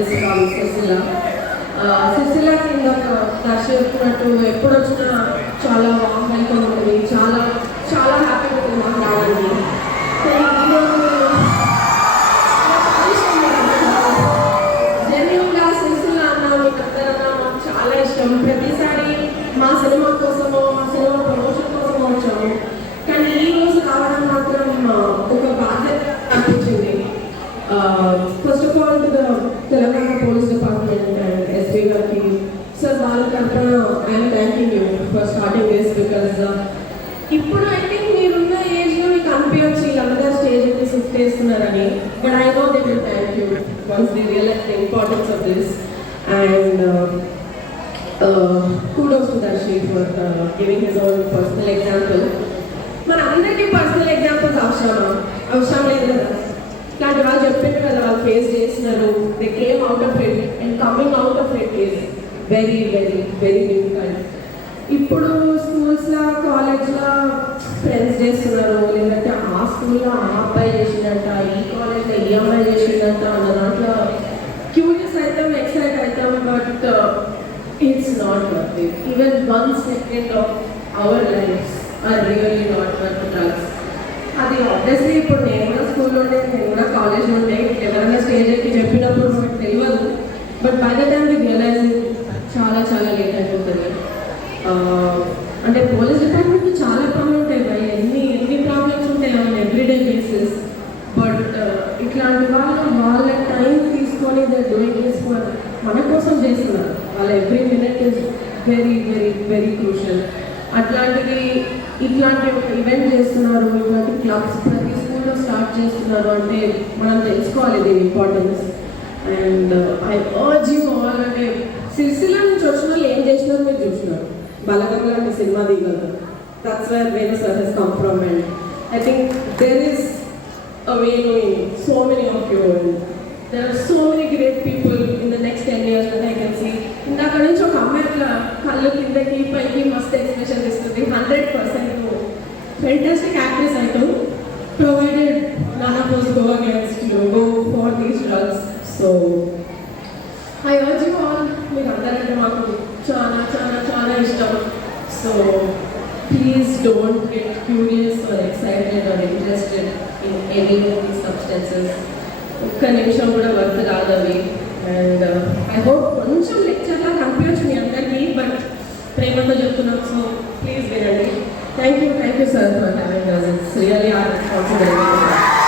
Talents from Susheela. సుశీల కింద దర్శకున్నట్టు ఎప్పుడు వచ్చినా చాలా వామ్ వెల్కమ్ ఉంటుంది, చాలా చాలా హ్యాపీగా ఉంటుంది మాకు రావడానికి. జెన్యున్గా సుశీల అన్న మీకు అందరన్నా మాకు చాలా ఇష్టం. ప్రతిసారి మా సినిమా కోసమో మా సినిమా ప్రమోషన్ కోసమో వచ్చాము, కానీ ఈ రోజు రావడం మాత్రం ఒక బాధ్యత అనిపించింది. First of all Telangana police department and SP గారికి సార్ వాళ్ళ తరఫున I'm thanking you for starting this. Because ఇప్పుడు ఐ థింక్ మీరున్న ఏజ్లో మీకు అనిపించచ్చు వీళ్ళందరూ స్టేజ్ అయితే షిఫ్ట్ చేస్తున్నారని, but I know they will thank you once they realise the importance of this. And kudos to Darshi for giving his own personal example. మన అందరికీ పర్సనల్ ఎగ్జాంపుల్స్ అవసరం లేదు కదా. ఇట్లాంటి వాళ్ళు చెప్పారు కదా, వాళ్ళు ఫేస్ చేసినారు, they came out of it and coming out of it is very very very difficult. ఇప్పుడు స్కూల్స్లో కాలేజ్లో ఫ్రెండ్స్ చేస్తున్నారు, లేదంటే ఆ స్కూల్లో ఆ అబ్బాయి చేసిందంట, ఈ కాలేజ్లో ఈ అమ్మాయి చేసిందంట అన్న దాంట్లో క్యూరియస్ అవుతాం, ఎక్సైట్ అవుతాం, but it's not worth it. Even 1 second of our lives are really not worth drugs. అది ఆబ్వియస్లీ ఇప్పుడు నేను కూడా స్కూల్లో ఉండే, నేను కూడా కాలేజ్లో ఉండే, ఎవరైనా స్టేజ్ ఎక్కి చెప్పినప్పుడు మనకు తెలియదు, but by the time we realise చాలా చాలా లేట్ అయిపోతుంది. అంటే పోలీస్ డిపార్ట్మెంట్కి చాలా పనులు ఉంటాయి భయ, ఎన్ని ప్రాబ్లమ్స్ ఉంటాయి ఆన్ ఎవ్రీడే బేసిస్. బట్ ఇట్లాంటి వాళ్ళ టైం తీసుకొని డూయింగ్ దిస్ ఫర్ మన కోసం చేస్తున్నారు. వాళ్ళ every minute is very very very crucial. అట్లాంటిది ఇట్లాంటి ఒక ఈవెంట్ చేస్తున్నారు, ఇట్లాంటి క్లబ్స్ ప్రతి స్కూల్లో స్టార్ట్ చేస్తున్నారు అంటే మనం తెలుసుకోవాలి దీని importance. And I urge you all, అంటే సిరిసిల్ల నుంచి వచ్చిన వాళ్ళు ఏం చేసినారు మీరు చూసినారు. బలగం లాంటి సినిమా దిగదు, that's where Venu sir he's come from. And I think there is a Venu in so many of you, and there are so many great people in the next 10 years that I can see. ఇందాక నుంచి ఒక అమ్మాయి అట్లా కళ్ళు కిందకి పైకి మస్తు ఎక్స్ప్రెషన్ ఇస్తుంది. 100% fantastic actress item, provided none of us go against you, go for these drugs. So I urge you all, మీకు అందరంటే మాకు చాలా చాలా చాలా ఇష్టం. So please don't get curious or excited or interested in any of these substances. ఒక్క నిమిషం కూడా వర్త్ కాదు అవి. అండ్ ఐ హోప్ కొంచెం లెక్చర్లా కనిపించచ్చు మీ అందరికీ, బట్ ప్రేమతో చెప్తున్నాం. సో ప్లీజ్ వినండి. Thank you sir for having us. It's really our responsibility.